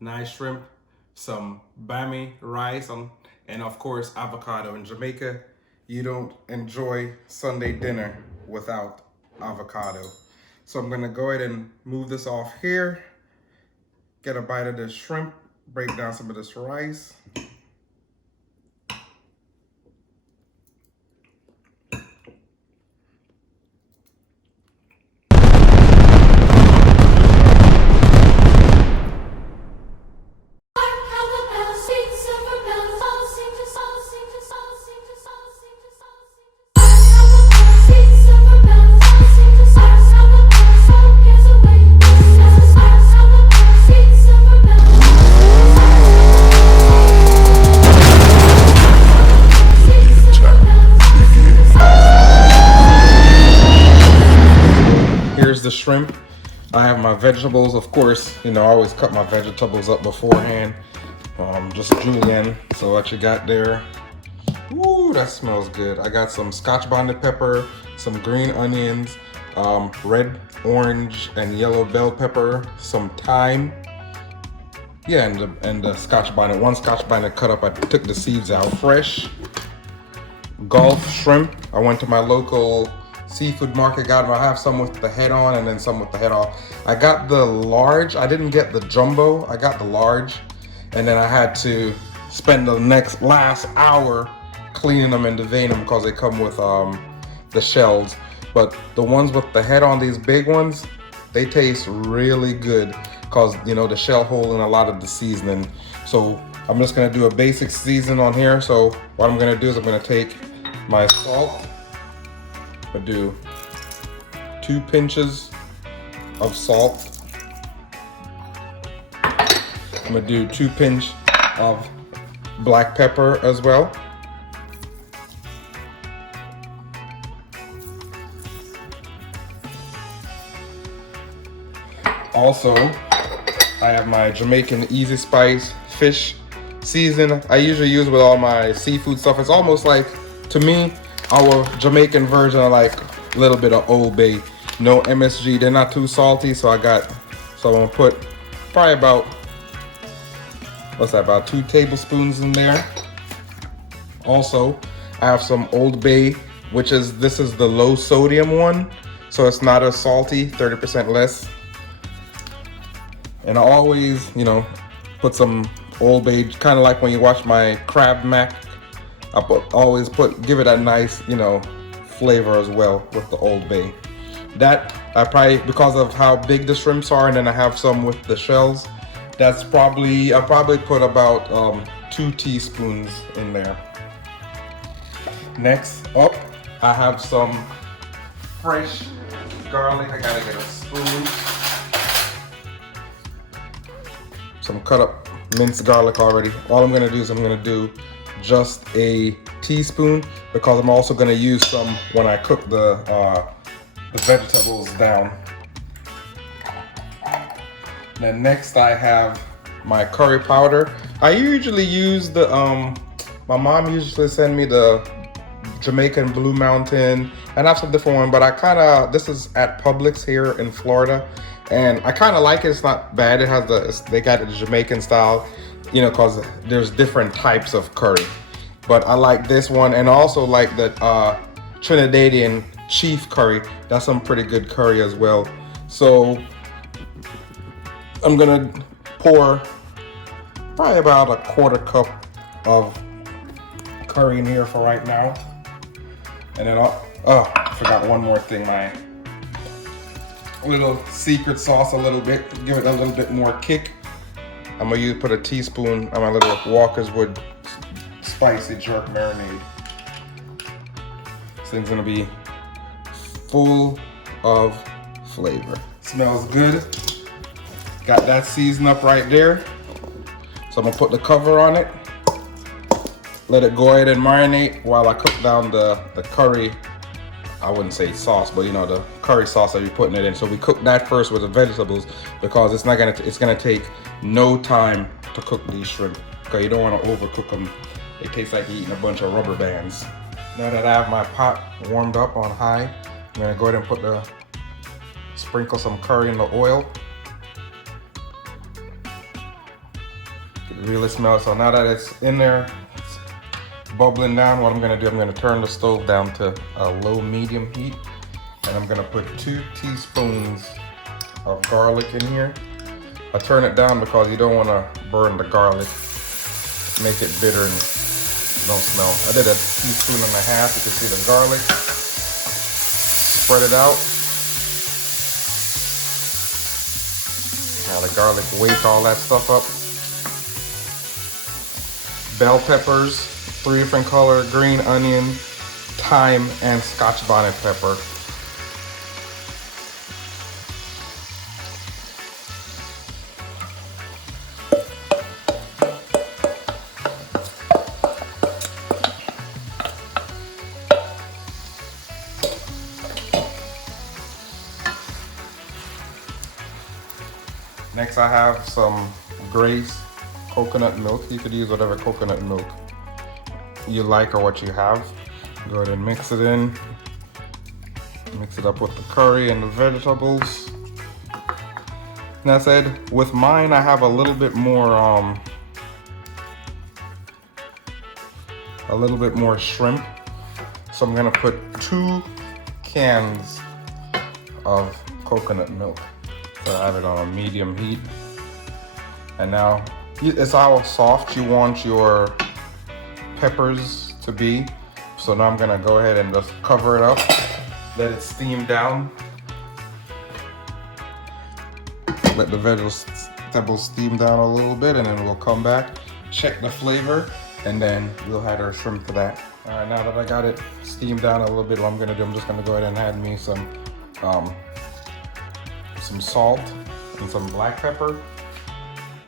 nice shrimp, some bami rice, and of course avocado. In Jamaica, you don't enjoy Sunday dinner without avocado. So I'm gonna go ahead and move this off here, get a bite of this shrimp, break down some of this rice. Here's the shrimp. I have my vegetables, of course. You know, I always cut my vegetables up beforehand. Just julienne. So what you got there? Ooh, that smells good. I got some scotch bonnet pepper, some green onions, red, orange, and yellow bell pepper, some thyme. Yeah, and the scotch bonnet. One scotch bonnet cut up. I took the seeds out. Fresh Gulf shrimp. I went to my local seafood market, got them. I have some with the head on and then some with the head off. I got the large. I didn't get the jumbo. I got the large, and then I had to spend the last hour cleaning them and deveining them because they come with the shells. But the ones with the head on, these big ones, they taste really good because, you know, the shell holding a lot of the seasoning. So I'm just gonna do a basic season on here. So what I'm gonna do is I'm gonna take my salt. I'm gonna do 2 pinches of salt. I'm gonna do 2 pinches of black pepper as well. Also, I have my Jamaican Easy Spice fish season. I usually use with all my seafood stuff. It's almost like, to me, our Jamaican version of like a little bit of Old Bay. No MSG, they're not too salty, so I'm gonna put probably about, what's that, about 2 tablespoons in there. Also, I have some Old Bay, this is the low sodium one, so it's not as salty, 30% less. And I always, you know, put some Old Bay, kind of like when you watch my crab mac. I give it a nice, you know, flavor as well with the Old Bay. That I probably, because of how big the shrimps are, and then I have some with the shells. I probably put about 2 teaspoons in there. Next up, I have some fresh garlic. I gotta get a spoon. Some cut up minced garlic already. All I'm gonna do is I'm gonna do just a teaspoon because I'm also gonna use some when I cook the vegetables down. Then next I have my curry powder. I usually use the, my mom usually send me the Jamaican Blue Mountain, and I have some different one, but this is at Publix here in Florida, and I kind of like it. It's not bad. It has they got the Jamaican style, you know, cause there's different types of curry. But I like this one, and also like the Trinidadian chief curry. That's some pretty good curry as well. So I'm gonna pour probably about a 1/4 cup of curry in here for right now. And then I forgot one more thing, my little secret sauce a little bit, to give it a little bit more kick. I'm gonna put a teaspoon of my little Walker's Wood spicy jerk marinade. This thing's gonna be full of flavor. Smells good. Got that seasoned up right there. So I'm gonna put the cover on it. Let it go ahead and marinate while I cook down the curry. I wouldn't say sauce, but you know, the curry sauce that you're putting it in. So we cook that first with the vegetables because it's gonna take no time to cook these shrimp because you don't want to overcook them. It tastes like you're eating a bunch of rubber bands. Now that I have my pot warmed up on high, I'm gonna go ahead and sprinkle some curry in the oil. You can really smell it. So now that it's in there, it's bubbling down, what I'm gonna do, I'm gonna turn the stove down to a low medium heat, and I'm gonna put 2 teaspoons of garlic in here. I turn it down because you don't wanna burn the garlic, make it bitter and don't smell. I did 1.5 teaspoons. You can see the garlic. Spread it out. Now the garlic weights all that stuff up. Bell peppers, 3 different color, green onion, thyme, and Scotch bonnet pepper. Next I have some Grace coconut milk. You could use whatever coconut milk you like or what you have. Go ahead and mix it in. Mix it up with the curry and the vegetables. And I said, with mine I have a little bit more shrimp. So I'm gonna put 2 cans of coconut milk. So I have it on a medium heat. And now it's how soft you want your peppers to be. So now I'm gonna go ahead and just cover it up, let it steam down. Let the vegetables steam down a little bit, and then we'll come back, check the flavor, and then we'll add our shrimp to that. All right, now that I got it steamed down a little bit, what I'm gonna do, I'm just gonna go ahead and add me some salt and some black pepper.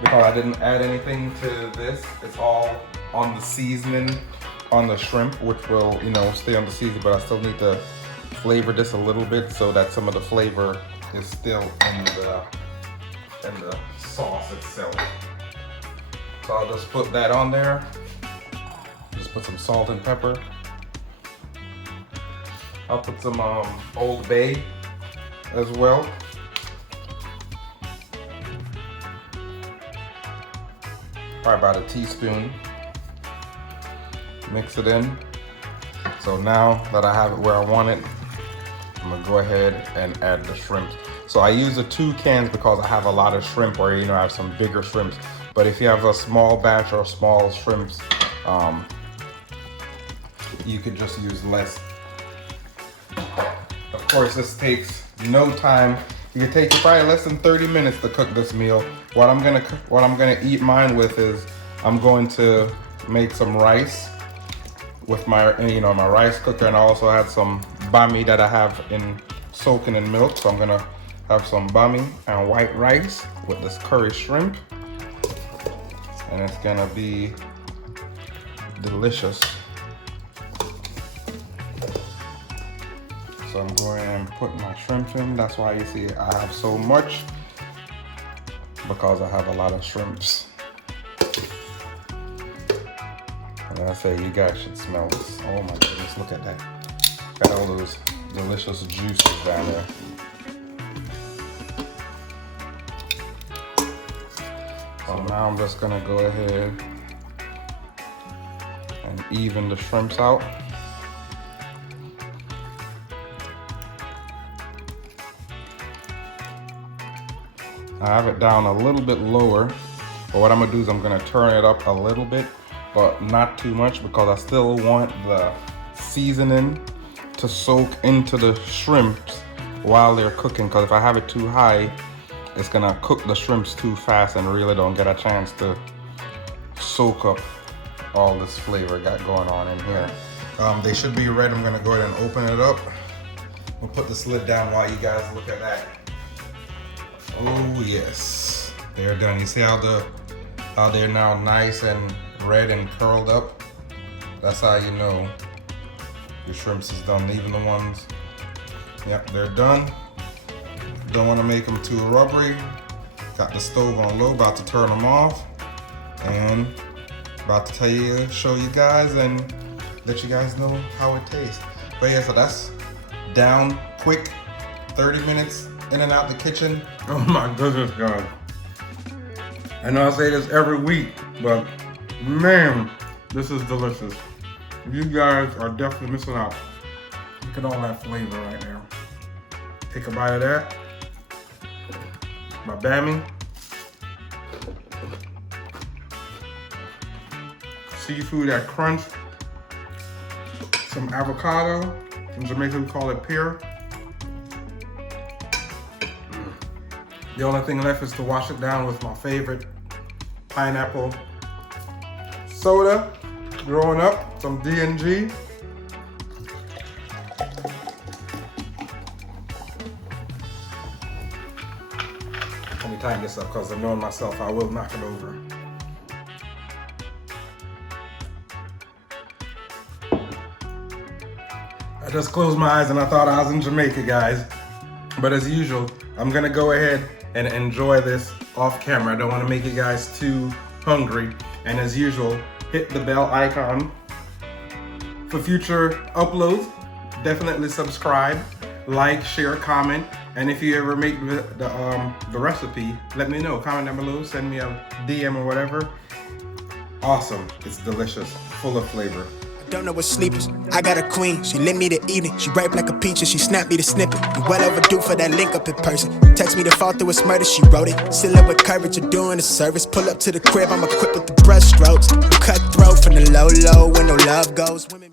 Because I didn't add anything to this, it's all on the seasoning on the shrimp, which will, stay on the seasoning, but I still need to flavor this a little bit so that some of the flavor is still in the sauce itself. So I'll just put that on there. Just put some salt and pepper. I'll put some Old Bay as well. Probably about 1 teaspoon. Mix it in. So now that I have it where I want it, I'm gonna go ahead and add the shrimp. So I use the 2 cans because I have a lot of shrimp, or I have some bigger shrimps. But if you have a small batch or small shrimps, you could just use less. Of course, this takes no time. You can take probably less than 30 minutes to cook this meal. What I'm gonna eat mine with is, I'm going to make some rice with my my rice cooker, and I also had some bami that I have soaking in milk. So I'm gonna have some bami and white rice with this curry shrimp, and it's gonna be delicious. So I'm going and putting my shrimp in. That's why you see I have so much, because I have a lot of shrimps. And I say, you guys should smell this. Oh my goodness, look at that. Got all those delicious juices down there. So now I'm just gonna go ahead and even the shrimps out. I have it down a little bit lower, but what I'm gonna do is I'm gonna turn it up a little bit, but not too much, because I still want the seasoning to soak into the shrimps while they're cooking, because if I have it too high, it's gonna cook the shrimps too fast and really don't get a chance to soak up all this flavor got going on in here. They should be red. I'm gonna go ahead and open it up. We'll put this lid down while you guys look at that. Oh yes, they're done. You see how they're now nice and red and curled up? That's how you know your shrimps is done. Even the ones, yep, they're done. Don't want to make them too rubbery. Got the stove on low, about to turn them off, and about to show you guys and let you guys know how it tastes. But yeah, so that's down quick, 30 minutes in and out the kitchen. Oh my goodness, God. I know I say this every week, but man, this is delicious. You guys are definitely missing out. Look at all that flavor right there. Take a bite of that. My bammy. Seafood, that crunch. Some avocado. In Jamaica we call it pear. The only thing left is to wash it down with my favorite pineapple soda. Growing up, some D&G. Let me tighten this up because I know myself I will knock it over. I just closed my eyes and I thought I was in Jamaica, guys. But as usual, I'm gonna go ahead and enjoy this off camera. I don't want to make you guys too hungry. And as usual, hit the bell icon for future uploads. Definitely subscribe, like, share, comment. And if you ever make the recipe, let me know. Comment down below, send me a DM or whatever. Awesome, it's delicious, full of flavor. Don't know what sleepers. I got a queen, she lit me the evening. She ripe like a peach and she snapped me the snippet. You well overdue for that link up in person. Text me to fall through a murder, she wrote it. Still up with courage, you're doing a service. Pull up to the crib, I'm equipped with the brush strokes. Cutthroat from the low when no love goes. Women